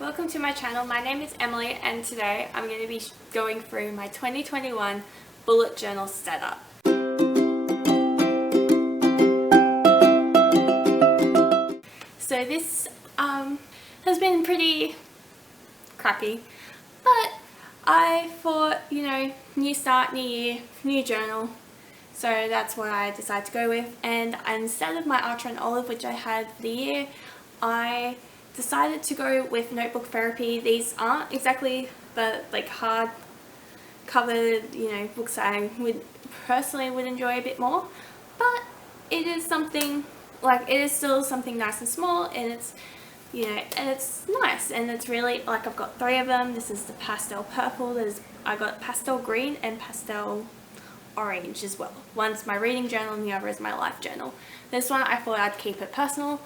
welcome to my channel. My name is Emily and today I'm going to be going through my 2021 bullet journal setup. So this has been pretty crappy, but I thought, new start, new year, new journal. So that's what I decided to go with, and instead of my Artline Olive, which I had for the year, I decided to go with Notebook Therapy. These aren't exactly the hard covered books I would personally enjoy a bit more, but it is something it is still something nice and small, and it's and it's nice, and it's really I've got 3 of them. This is the pastel purple, I got pastel green and pastel orange as well. One's my reading journal and the other is my life journal. This one I thought I'd keep it personal.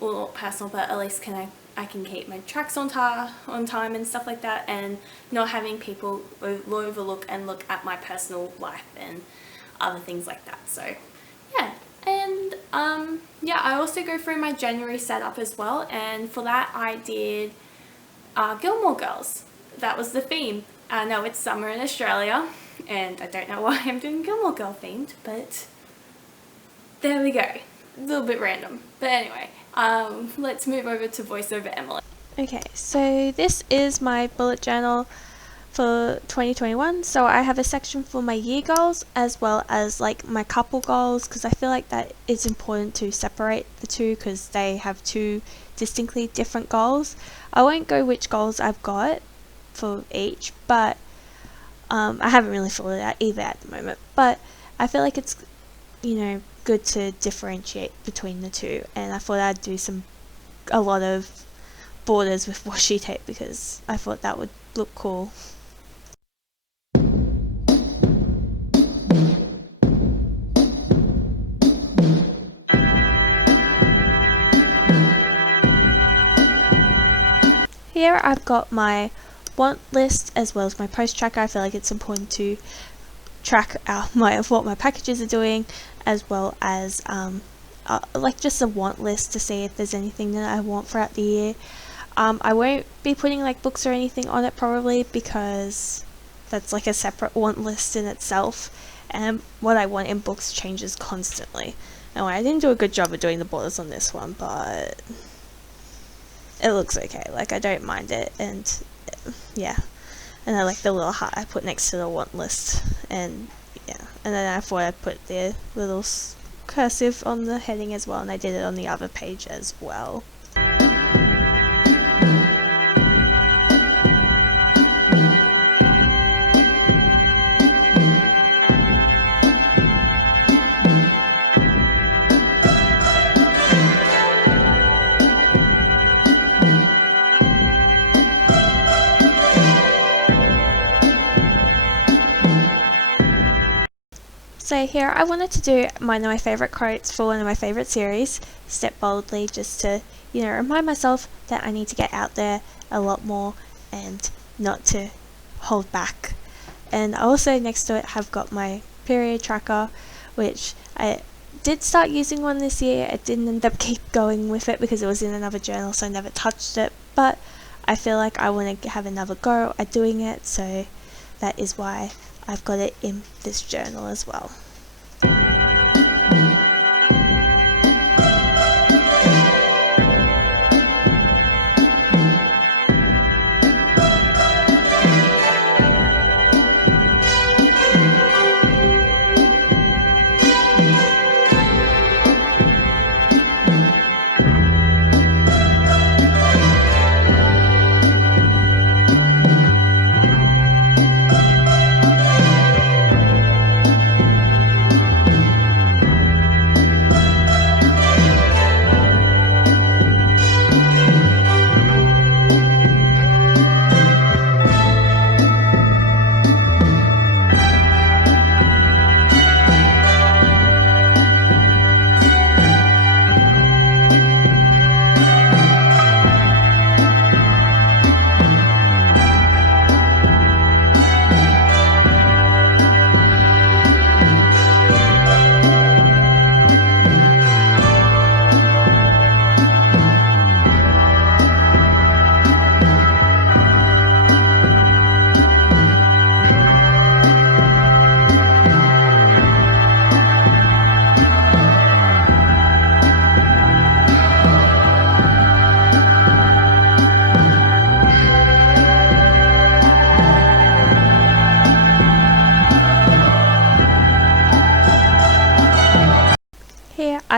Well, not personal, but at least I can keep my tracks on time and stuff like that, and not having people overlook and look at my personal life and other things like that. So yeah, and I also go through my January setup as well, and for that I did Gilmore Girls. That was the theme. I know it's summer in Australia and I don't know why I'm doing Gilmore Girl themed, but there we go. A little bit random, but anyway, let's move over to voiceover Emily. Okay, so this is my bullet journal for 2021. So I have a section for my year goals as well as my couple goals, because I feel like that it's important to separate the two because they have 2 distinctly different goals. I won't go which goals I've got for each, but I haven't really thought it out either at the moment, but I feel like it's good to differentiate between the 2, and I thought I'd do a lot of borders with washi tape because I thought that would look cool. Here I've got my want list as well as my post tracker. I feel like it's important to track what my packages are doing, as well as just a want list to see if there's anything that I want throughout the year. I won't be putting books or anything on it probably because that's a separate want list in itself, and what I want in books changes constantly. Anyway, I didn't do a good job of doing the borders on this one, but it looks okay. I don't mind it, and yeah, and I like the little heart I put next to the want list, and yeah, and then I thought I'd put the little cursive on the heading as well, and I did it on the other page as well. So here I wanted to do one of my favourite quotes for one of my favourite series, Step Boldly, just to remind myself that I need to get out there a lot more and not to hold back. And I also next to it have got my period tracker, which I did start using one this year. I didn't end up keep going with it because it was in another journal, so I never touched it, but I feel like I want to have another go at doing it, so that is why I've got it in this journal as well.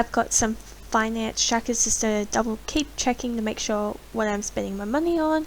I've got some finance trackers just to keep checking to make sure what I'm spending my money on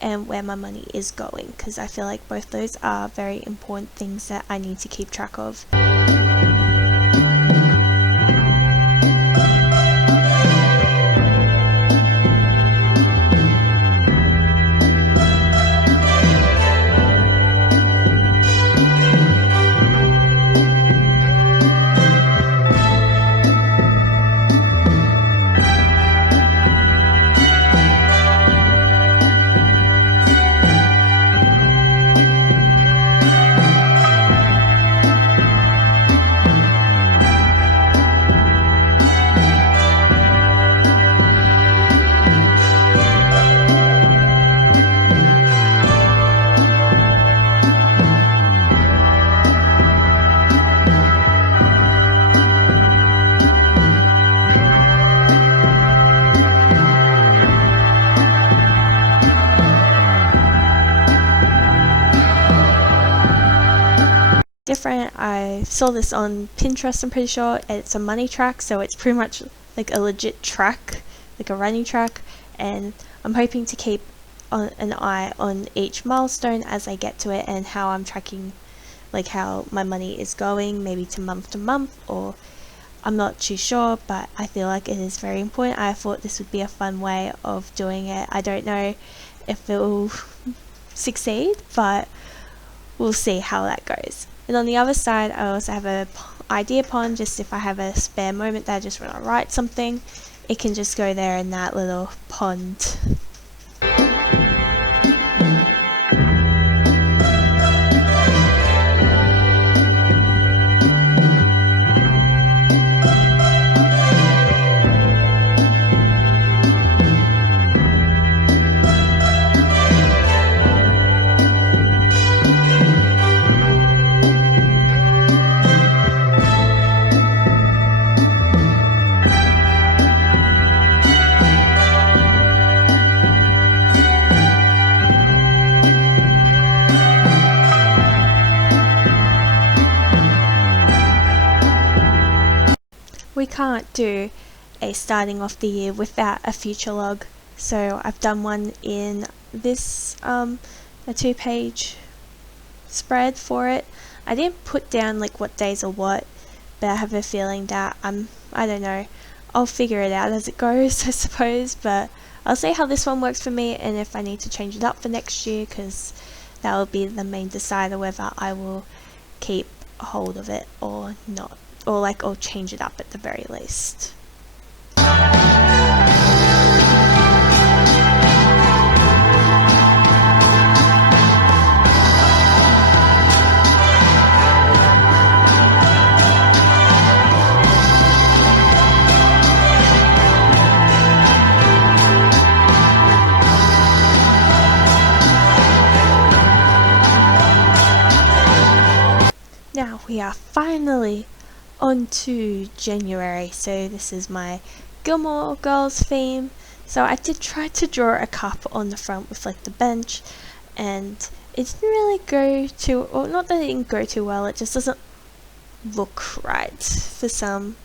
and where my money is going, because I feel like both those are very important things that I need to keep track of. Different. I saw this on Pinterest, I'm pretty sure. It's a money track, so it's pretty much like a legit track, like a running track, and I'm hoping to keep an eye on each milestone as I get to it and how I'm tracking, like how my money is going, maybe to month, or I'm not too sure, but I feel like it is very important. I thought this would be a fun way of doing it. I don't know if it will succeed, but we'll see how that goes. And on the other side, I also have a idea pond, just if I have a spare moment that I just want to write something, it can just go there in that little pond. We can't do a starting off the year without a future log, so I've done one in this a 2-page spread for it. I didn't put down like what days or what, but I have a feeling that I don't know, I'll figure it out as it goes, I suppose, but I'll see how this one works for me and if I need to change it up for next year, because that will be the main decider whether I will keep hold of it or not, or change it up at the very least. Now we are finally on to January, so this is my Gilmore Girls theme. So I did try to draw a cup on the front with like the bench, and it didn't really go too, or not that it didn't go too well, it just doesn't look right for some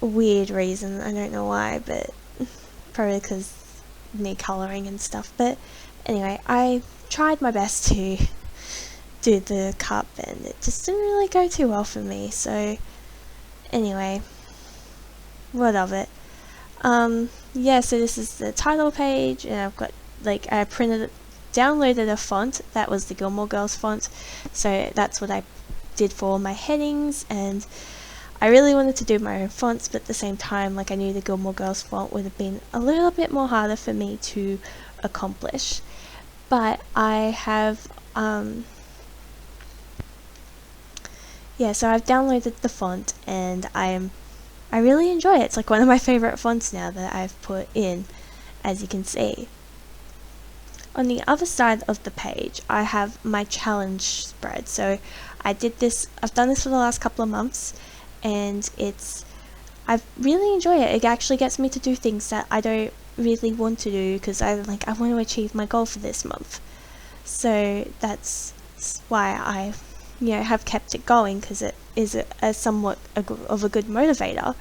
weird reason. I don't know why, but probably because need colouring and stuff. But anyway, I tried my best to do the cup and it just didn't really go too well for me, so anyway, what of it. Yeah, so this is the title page, and I've got like, I downloaded a font that was the Gilmore Girls font, so that's what I did for all my headings, and I really wanted to do my own fonts, but at the same time, like, I knew the Gilmore Girls font would have been a little bit more harder for me to accomplish. But I have so I've downloaded the font and I really enjoy it. It's like one of my favorite fonts now that I've put in, as you can see. On the other side of the page, I have my challenge spread. So I've done this for the last couple of months, and I really enjoy it. It actually gets me to do things that I don't really want to do, because I want to achieve my goal for this month. So that's why I have kept it going, because it is a somewhat of a good motivator.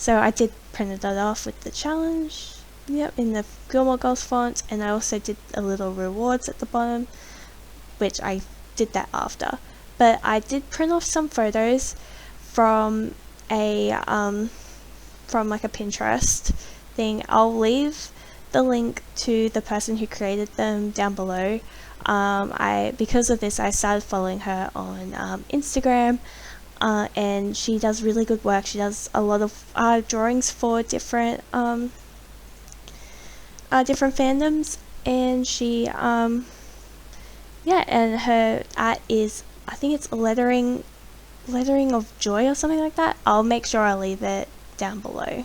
So I did print it off with the challenge, yep, in the Gilmore Girls font, and I also did a little rewards at the bottom, which I did that after. But I did print off some photos from a from like a Pinterest thing. I'll leave the link to the person who created them down below. Because of this, I started following her on Instagram, and she does really good work. She does a lot of drawings for different fandoms, and she yeah, and her art is, I think it's lettering of joy or something like that. I'll make sure I leave it down below.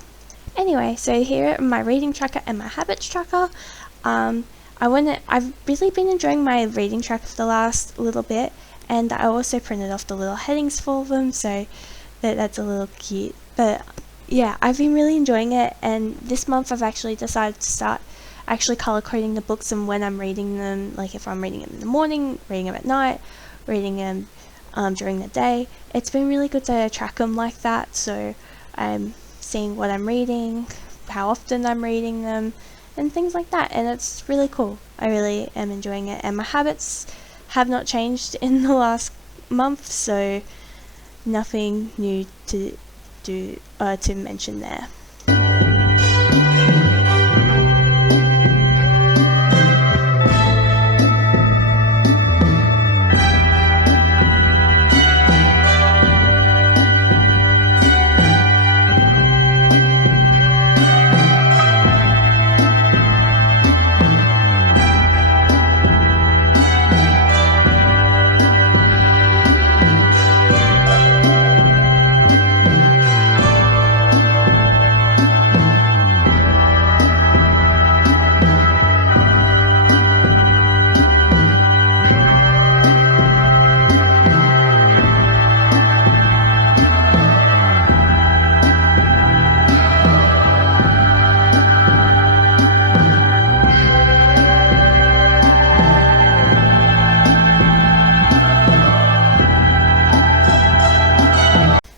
Anyway, so here are my reading tracker and my habits tracker. I've really been enjoying my reading tracker for the last little bit, and I also printed off the little headings for them, so that's a little cute. But yeah, I've been really enjoying it, and this month I've actually decided to start actually color coding the books and when I'm reading them, like if I'm reading them in the morning, reading them at night, reading them during the day. It's been really good to track them like that, so I'm seeing what I'm reading, how often I'm reading them, and things like that, and it's really cool. I really am enjoying it, and my habits have not changed in the last month, so nothing new to mention there.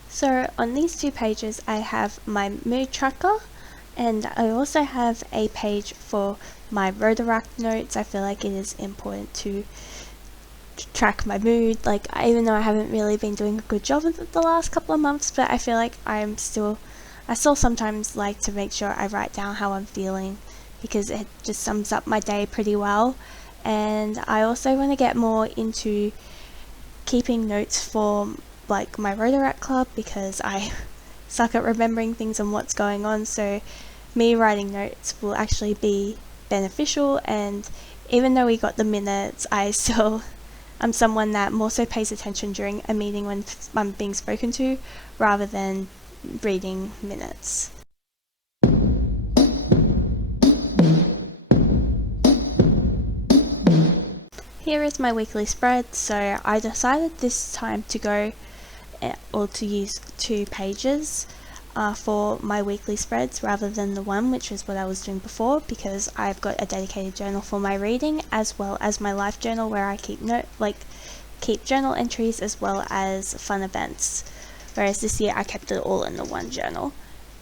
So on these two pages I have my mood tracker, and I also have a page for my Rotaract notes. I feel like it is important to track my mood, like even though I haven't really been doing a good job of it the last couple of months, but I feel like I still sometimes like to make sure I write down how I'm feeling, because it just sums up my day pretty well. And I also want to get more into keeping notes for like my Rotaract club, because I suck at remembering things and what's going on, so me writing notes will actually be beneficial. And even though we got the minutes, I'm someone that more so pays attention during a meeting when I'm being spoken to, rather than reading minutes. Here is my weekly spread. So I decided this time to go or to use 2 pages for my weekly spreads rather than the one, which is what I was doing before, because I've got a dedicated journal for my reading, as well as my life journal where I keep journal entries as well as fun events, whereas this year I kept it all in the one journal.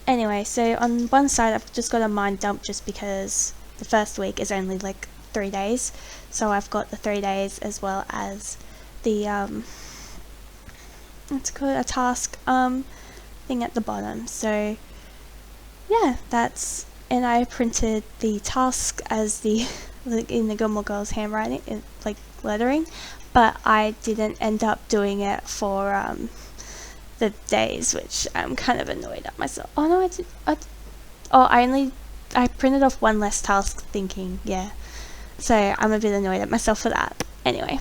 Anyway, so on one side I've just got a mind dump, just because the first week is only like 3 days, so I've got the 3 days as well as the it's called a task thing at the bottom. So yeah, and I printed the task as the in the Gilmore Girls handwriting, like lettering, but I didn't end up doing it for the days, which I'm kind of annoyed at myself. Oh no, I printed off one less task thinking, yeah, so I'm a bit annoyed at myself for that. Anyway.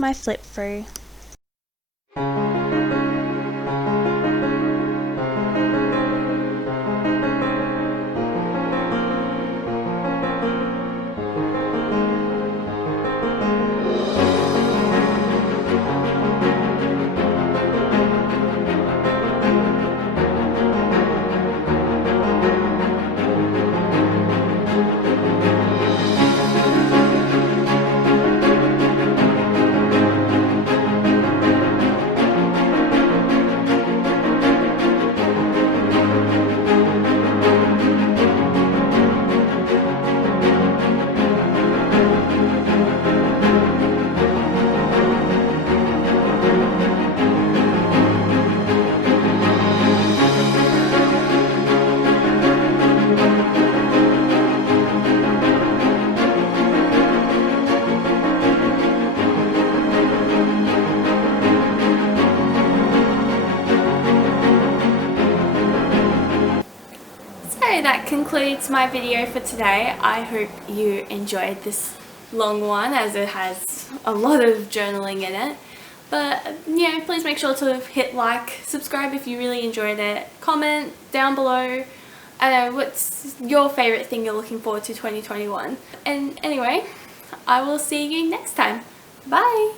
my flip through. So that concludes my video for today. I hope you enjoyed this long one, as it has a lot of journaling in it. But yeah, please make sure to hit like, subscribe if you really enjoyed it, comment down below what's your favourite thing you're looking forward to 2021. And anyway, I will see you next time. Bye!